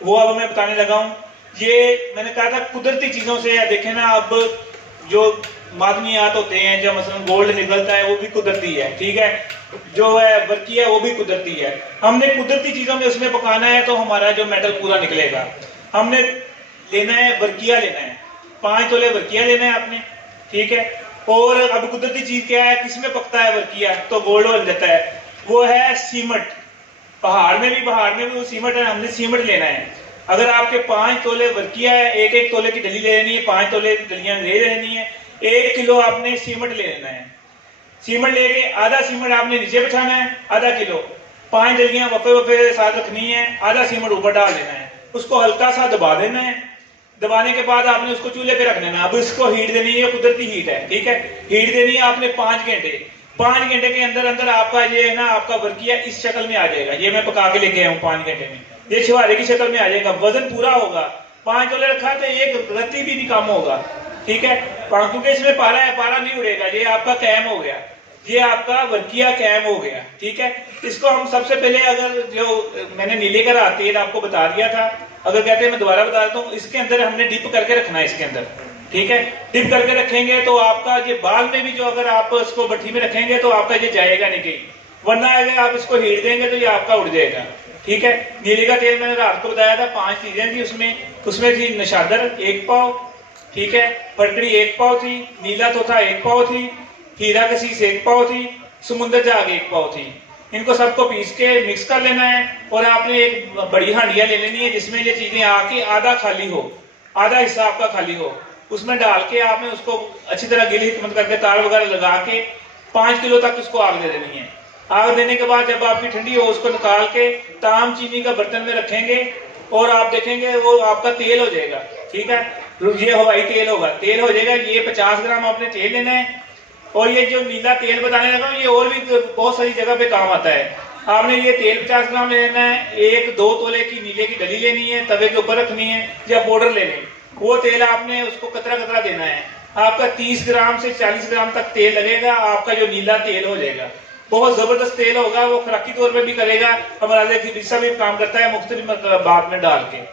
वो अब मैं बताने लगा हूँ। ये मैंने कहा था कुदरती चीजों से, देखें ना, अब जो मादनियात होते हैं, जो मसलन गोल्ड निकलता है वो भी कुदरती है, ठीक है, जो है वर्किया वो भी कुदरती है। हमने कुदरती चीजों में उसमें पकाना है तो हमारा जो मेटल पूरा निकलेगा। हमने लेना है वर्किया, लेना है 5 तोले वर्किया लेना है आपने, ठीक है। और अब कुदरती चीज क्या है, किसमें पकता है वर्किया तो गोल्ड बन जाता है, वो है सीमेंट। पहाड़ में भी वो सीमेंट है, हमने सीमेंट लेना है। अगर आपके 5 तोले वर्किया है, 1-1 तोले की डली ले लेनी है, 5 तोले डलियां ले लेनी है, 1 किलो आपने सीमेंट ले लेना है। सीमेंट लेके आधा सीमेंट आपने नीचे बिछाना है, आधा किलो 5 डलियां वफे साथ रखनी है, आधा सीमेंट ऊपर डाल देना है, उसको हल्का सा दबा देना है। दबाने के बाद आपने उसको चूल्हे पे रख देना। अब इसको हीट देनी है, कुदरती हीट है, ठीक है। हीट देनी है आपने 5 घंटे। 5 घंटे के अंदर अंदर आपका ये है ना, आपका वर्किया इस शक्ल में आ जाएगा। ये मैं पका के लेके आया हूँ 5 घंटे में, ये छुहारे की शक्ल में आ जाएगा। वजन पूरा होगा, 5 तोले रखा तो एक रत्ती भी नहीं कम होगा, ठीक है। क्योंकि इसमें पारा है, पारा नहीं उड़ेगा। ये आपका कैम हो गया, ये आपका वर्किया कैम हो गया, ठीक है। इसको हम सबसे पहले, अगर जो मैंने नीले का रात तेल आपको बता दिया था, अगर कहते हैं मैं दोबारा बता देता हूँ, इसके अंदर हमने डिप करके रखना है, इसके अंदर, ठीक है। डिप करके रखेंगे तो आपका ये बाल में भी, जो अगर आप इसको भट्टी में रखेंगे तो आपका ये जाएगा नहीं कहीं, वरना अगर आप इसको हीट देंगे तो ये आपका उड़ जाएगा, ठीक है। नीले का तेल मैंने रात को बताया था, 5 चीजें थी उसमें थी नशादर 1 पाव, ठीक है, फटकड़ी 1 पाव थी, नीला तोता 1 पाव थी, हीरा कसीस 1 पाव थी, समुद्र जाग 1 पाव थी। इनको सबको पीस के मिक्स कर लेना है और आपने एक बड़ी हांडिया ले लेनी है जिसमें ये चीजें आके आधा खाली हो, आधा हिस्सा आपका खाली हो, उसमें डाल के आपने उसको अच्छी तरह गिली हिकमत करके तार वगैरह लगा के 5 किलो तक उसको आग दे देनी है। आग देने के बाद जब आपकी ठंडी हो, उसको निकाल के ताम चीनी का बर्तन में रखेंगे और आप देखेंगे वो आपका तेल हो जाएगा, ठीक है। ये हवाई तेल होगा, तेल हो जाएगा। ये 50 ग्राम आपने तेल लेना है। और ये जो नीला तेल बताने लगा ये और भी बहुत सारी जगह पे काम आता है। आपने ये तेल 50 ग्राम लेना है, 1-2 तोले की नीले की डली लेनी है, तवे के ऊपर रखनी है या पाउडर लेने, वो तेल आपने उसको कतरा कतरा देना है। आपका 30 ग्राम से 40 ग्राम तक तेल लगेगा, आपका जो नीला तेल हो जाएगा। बहुत जबरदस्त तेल होगा, वो खुराकी तौर पर भी करेगा, हमारा की भी काम करता है मुख्तलिफ बात में डाल के।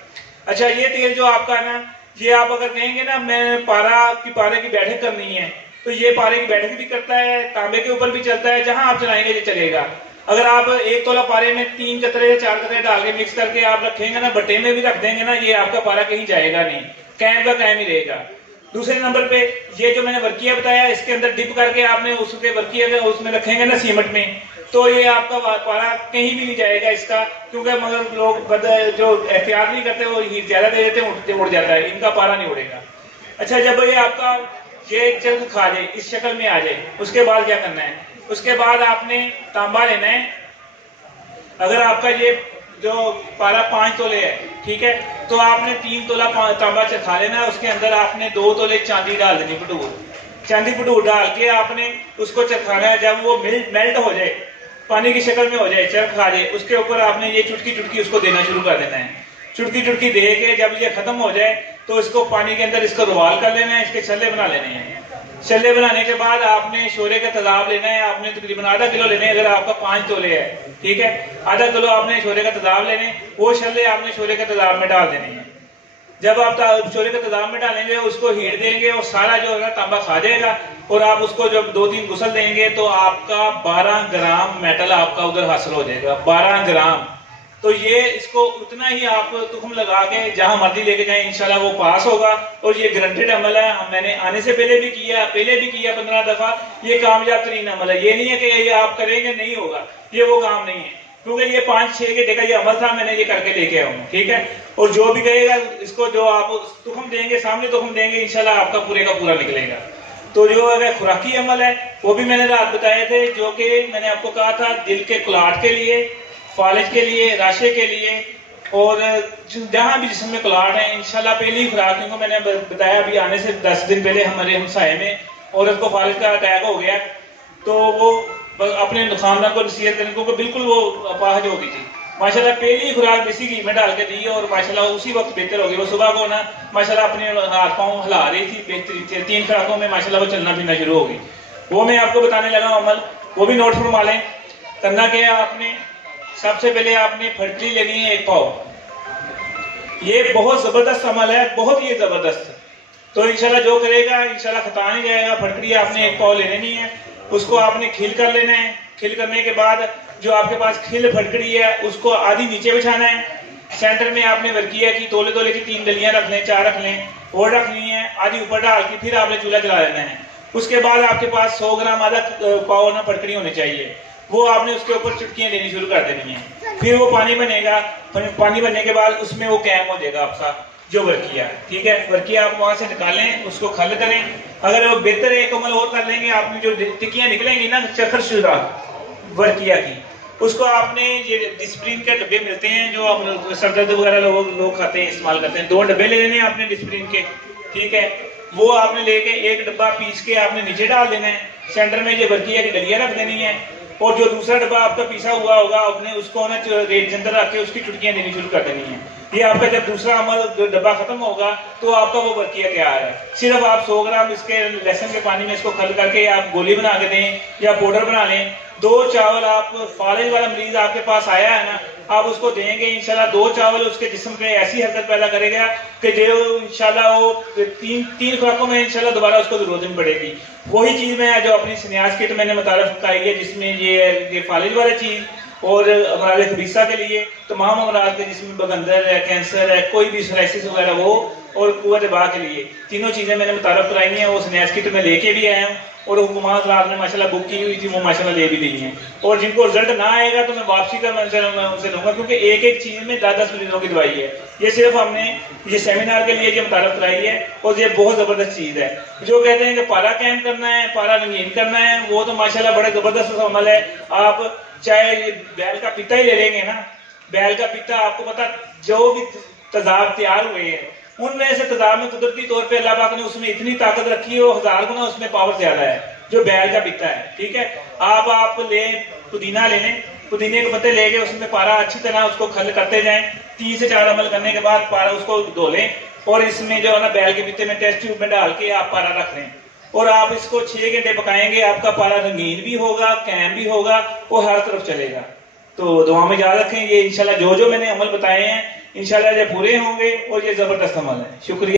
अच्छा, ये तेल जो आपका है ना, ये आप अगर कहेंगे ना मैं पारे की बैठक करनी है, तो ये पारे की बैठक भी करता है, तांबे के ऊपर भी चलता है, जहां आप चलाएंगे ये चलेगा। अगर आप 1 तोला पारे में 3 कतरे या 4 कतरे डाल के मिक्स करके आप रखेंगे ना, भट्टे में भी रख देंगे ना, ये आपका पारा कहीं जाएगा नहीं, कैम का कैम ही रहेगा। दूसरे नंबर पे ये जो मैंने वर्किया बताया, इसके अंदर डिप करके आपने उसके वर्किया उसमें रखेंगे ना सीमेंट में, तो ये आपका पारा कहीं भी नहीं जाएगा इसका, क्योंकि मगर लोग जो एहतियात नहीं करते वो हीट ज्यादा दे देते हैं, उड़ जाता है, इनका पारा नहीं उड़ेगा। अच्छा, जब ये आपका ये चरख खा जाए, इस शक्ल में आ जाए, उसके बाद क्या करना है? उसके बाद आपने तांबा लेना है। अगर आपका ये जो पारा 5 तोले है, ठीक है, तो आपने 3 तोला तांबा चरखा लेना है। उसके अंदर आपने 2 तोले चांदी डाल देनी, पटूर, चांदी पटूर डाल के आपने उसको चरखाना है। जब वो मेल्ट हो जाए, पानी की शक्ल में हो जाए, चरख खा जाए, उसके ऊपर आपने ये चुटकी चुटकी उसको देना शुरू कर देना है। चुटकी चुटकी दे के जब ये खत्म हो जाए तो इसको पानी के अंदर इसको रोवाल कर लेना है, इसके छल्ले बना लेने हैं। छल्ले बनाने के बाद आपने शोरे का तेजाब लेना है, आपने तकरीबन आधा किलो लेने हैं। अगर आपका 5 तोले है, ठीक है, आधा किलो आपने शोरे का तेजाब लेने, वो छल्ले आपने शोरे के तेजाब में डाल देने हैं। जब आप शोरे के तेजाब में डालेंगे, उसको हीट देंगे और सारा जो है ना तांबा खा जाएगा। और आप उसको जब 2-3 गुसल देंगे तो आपका 12 ग्राम मेटल आपका उधर हासिल हो जाएगा, 12 ग्राम। तो ये इसको उतना ही आप तुखम लगा के जहां मर्जी लेके जाएं, इंशाल्लाह वो पास होगा। और ये गारंटेड अमल है, मैंने आने से पहले भी किया 15 दफा। ये कामयाब तरीन अमल है। ये नहीं है कि ये आप करेंगे नहीं होगा, ये वो काम नहीं है, क्योंकि ये 5-6 घंटे का ये अमल था, मैंने ये करके लेके आया हूँ, ठीक है। और जो भी कहेगा इसको, जो आप तुखम देंगे, सामने तुखम देंगे, इंशाल्लाह आपका पूरे का पूरा निकलेगा। तो जो अगर खुराकी अमल है वो भी मैंने रात बताए थे, जो कि मैंने आपको कहा था दिल के कुलाट के लिए, फालिज के लिए, राशे के लिए, और जहां भी जिस्म में कुलाट है, इंशाल्लाह पहली खुराक को मैंने बताया। अभी आने से 10 दिन पहले हमारे हमसाये में औरत को फालिज का अटैक हो गया, तो वो अपने खानदान को नसीहत करने को बिल्कुल वो अपाहज हो गई थी। माशाल्लाह पहली खुराक देसी घी में डाल के दी और माशाल्लाह उसी वक्त बेहतर हो गई। वो सुबह को ना माशाल्लाह अपने हाथ पांव हिला रही थी, बेहतरीन थे। 3 खुराकों में माशाल्लाह वो चलना फिरना शुरू हो गई। वो मैं आपको बताने लगा अमल, वो भी नोट फरमा लें। करना क्या है, आपने सबसे पहले आपने फटकरी लेनी है 1 पाव। ये बहुत जबरदस्त अमल है, बहुत ही जबरदस्त। तो इंशाल्लाह जो करेगा इंशाल्लाह खता नहीं जाएगा। फटकड़ी आपने एक पाव ले लेनी है, उसको आपने खिल कर लेना है। खिल करने के बाद जो आपके पास खिल फटकड़ी है उसको आधी नीचे बिछाना है। सेंटर में आपने वर्किया की तोले तोले की 3 डलियां रख लें, 4 रख लें, और रखनी है, आधी ऊपर डाल के फिर आपने चूल्हा जला लेना है। उसके बाद आपके पास 100 ग्राम आधा पाव ना फटकड़ी होनी चाहिए, वो आपने उसके ऊपर चुटकियां देनी शुरू कर देनी है। फिर वो पानी बनेगा, पानी बनने के बाद उसमें वो कैम हो जाएगा आपका जो वर्किया, ठीक है। वर्किया आप वहां से निकालें, उसको खल करें। अगर वो बेहतर एक अमल और कर लेंगे, आपने जो टिक्कियां निकलेंगी ना चखरशुदा वर्किया की, उसको आपने ये डिस्प्रिन के डब्बे मिलते हैं जो आप सरदर्द वगैरह लोग खाते हैं, इस्तेमाल करते हैं। 2 डब्बे ले लेने हैं आपने डिस्प्रिन के, ठीक है। वो आपने लेके एक डब्बा पीस के आपने नीचे डाल देना है। सेंटर में ये वर्किया की डलियां रख देनी है, और जो दूसरा डब्बा आपका पीसा हुआ होगा आपने उसको ना रेत के अंदर रख के उसकी चुटकियां देनी शुरू कर देनी है। ये आपका जब दूसरा अमल डब्बा खत्म होगा तो आपका वो वर्किया तैयार है। सिर्फ आप 100 ग्राम इसके लहसुन के पानी में इसको खल करके आप गोली बना के दें या पाउडर बना लें। 2 चावल आप फालिज वाला मरीज आपके पास आया है ना, आप उसको देंगे इंशाल्लाह 2 चावल उसके जिस्म पे ऐसी हरकत पैदा करेगा कि जो इंशाल्लाह वो तीन खुराकों में इंशाल्लाह दोबारा उसको जरूरत नहीं पड़ेगी। वही चीज मैं जो अपनी सन्यास किट मैंने मुतारफ कराई है, जिसमें ये फालिज वाला चीज और अमराज खबीसा के लिए तमाम अमराज के जिसमें बगंदर है, कैंसर है, कोई भी सोराइसिस वगैरह वो, और कुव्वत बा के लिए तीनों चीजें मैंने मुतारफ कराई हैं। वो सन्यास किट में लेके भी आया हूँ, और हुकूमत हज़रात ने माशाल्लाह बुक की हुई थी, वो माशाल्लाह ले भी ली हैं। और जिनको रिजल्ट ना आएगा तो मैं वापसी का मैं उनसे लूंगा, क्योंकि एक एक चीज में 10-10 मरीजों की दवाई है। ये सिर्फ हमने ये सेमिनार के लिए ये मुतारफ कराई है, और ये बहुत जबरदस्त चीज है। जो कहते हैं कि पारा कैंप करना है, पारा रंगीन करना है, वो तो माशाल्लाह बड़ा जबरदस्त अमल है। आप चाहे बैल का पिता ही ले लेंगे ना, बैल का पिता आपको पता जो भी तेजाब तैयार हुए हैं उनमें से तेजाब में कुदरती तौर पे अल्लाह पाक ने उसमें इतनी ताकत रखी है, वो 1000 गुना उसमें पावर ज्यादा है जो बैल का पिता है, ठीक है। आप ले पुदीना ले लें, पुदीने के पत्ते लेके उसमें पारा अच्छी तरह उसको खल करते जाएं। 3 से 4 अमल करने के बाद पारा उसको धो लें, और इसमें जो है ना बैल के पित्ते में टेस्ट ट्यूब में डाल के आप पारा रख लें, और आप इसको 6 घंटे पकाएंगे। आपका पारा रंगीन भी होगा, कैम भी होगा, वो हर तरफ चलेगा। तो दुआ में याद रखें, ये इंशाल्लाह जो मैंने अमल बताए हैं इंशाल्लाह ये पूरे होंगे, और ये जबरदस्त अमल है। शुक्रिया।